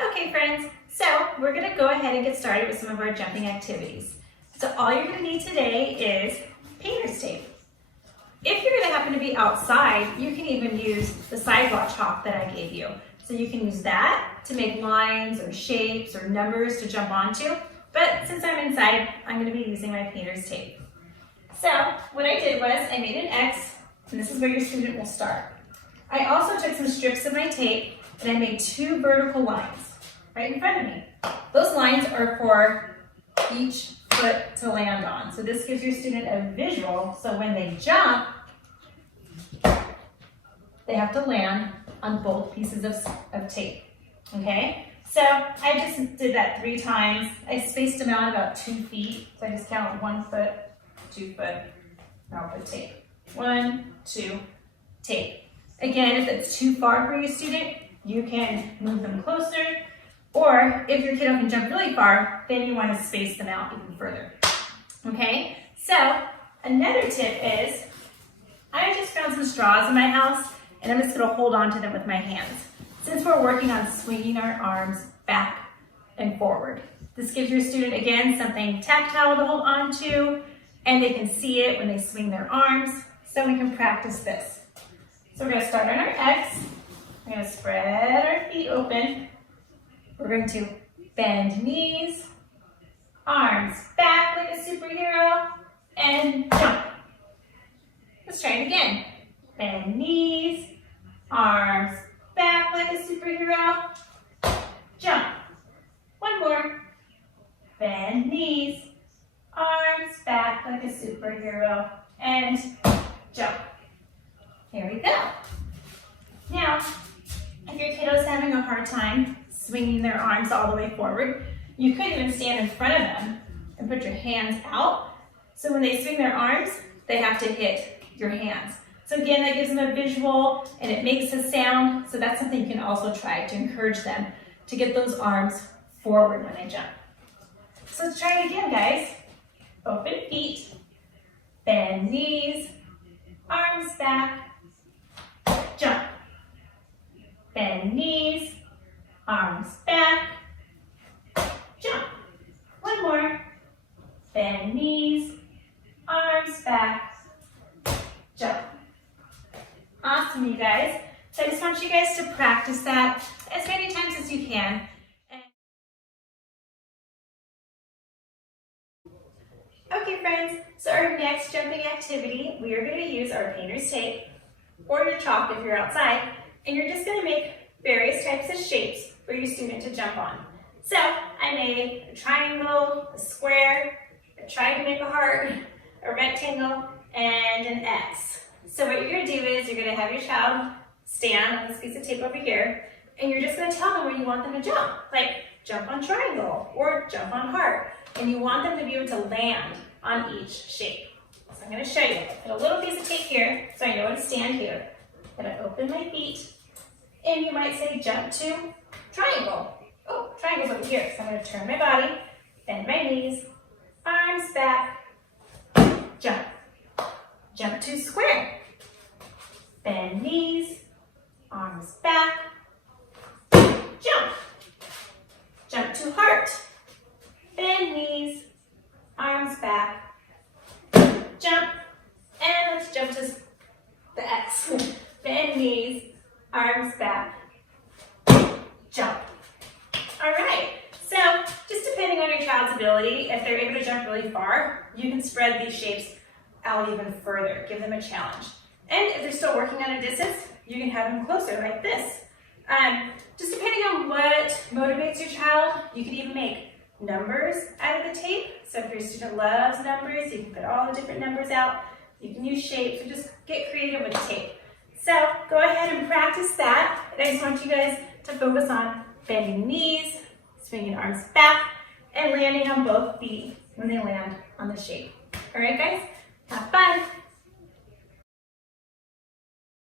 Okay friends, so we're going to go ahead and get started with some of our jumping activities. So all you're going to need today is painter's tape. If you're going to happen to be outside, you can even use the sidewalk chalk that I gave you. So you can use that to make lines or shapes or numbers to jump onto. But since I'm inside, I'm going to be using my painter's tape. So what I did was I made an X, and this is where your student will start. I also took some strips of my tape and I made 2 vertical lines right in front of me. Those lines are for each foot to land on. So this gives your student a visual, so when they jump, they have to land on both pieces of tape, okay? So I just did that 3 times. I spaced them out about 2 feet. So I just count 1 foot, 2 foot, and I'll put tape. 1, 2, tape. Again, if it's too far for your student, you can move them closer, or if your kiddo can jump really far, then you want to space them out even further. Okay, so another tip is, I just found some straws in my house, and I'm just going to hold on to them with my hands. Since we're working on swinging our arms back and forward, this gives your student, again, something tactile to hold on to, and they can see it when they swing their arms, so we can practice this. So we're going to start on our X. We're going to spread our feet open. We're going to bend knees, arms back like a superhero, and jump. Let's try it again. Bend knees, arms back like a superhero, jump. One more. Bend knees, arms back like a superhero, and jump. Here we go. Now, if your kiddo's having a hard time swinging their arms all the way forward, you could even stand in front of them and put your hands out. So when they swing their arms, they have to hit your hands. So again, that gives them a visual and it makes a sound. So that's something you can also try to encourage them to get those arms forward when they jump. So let's try it again, guys. Open feet, bend knees, arms back, jump. Bend knees, arms back, jump. One more. Bend knees, arms back, jump. Awesome, you guys. So I just want you guys to practice that as many times as you can. Okay, friends, so our next jumping activity, we are going to use our painter's tape or your chalk if you're outside, and you're just going to make various types of shapes for your student to jump on. So I made a triangle, a square, I tried to make a heart, a rectangle, and an X. So what you're going to do is you're going to have your child stand on this piece of tape over here, and you're just going to tell them where you want them to jump, like jump on triangle or jump on heart, and you want them to be able to land on each shape. So I'm going to show you. Put a little piece of tape here so I know where to stand here. I'm going to open my feet, and you might say jump to triangle. Oh, triangle's over here. So I'm going to turn my body, bend my knees, arms back, jump. Jump to square. Bend knees, arms back, jump. Jump to heart. Bend knees, arms back, jump. And let's jump to the X. Bend knees, arms back, jump. All right, so just depending on your child's ability, if they're able to jump really far, you can spread these shapes out even further, give them a challenge. And if they're still working on a distance, you can have them closer like this. Just depending on what motivates your child, you can even make numbers out of the tape. So if your student loves numbers, you can put all the different numbers out. You can use shapes, or just get creative with the tape. So go ahead and practice that. And I just want you guys to focus on bending knees, swinging arms back, and landing on both feet when they land on the shape. All right, guys? Have fun.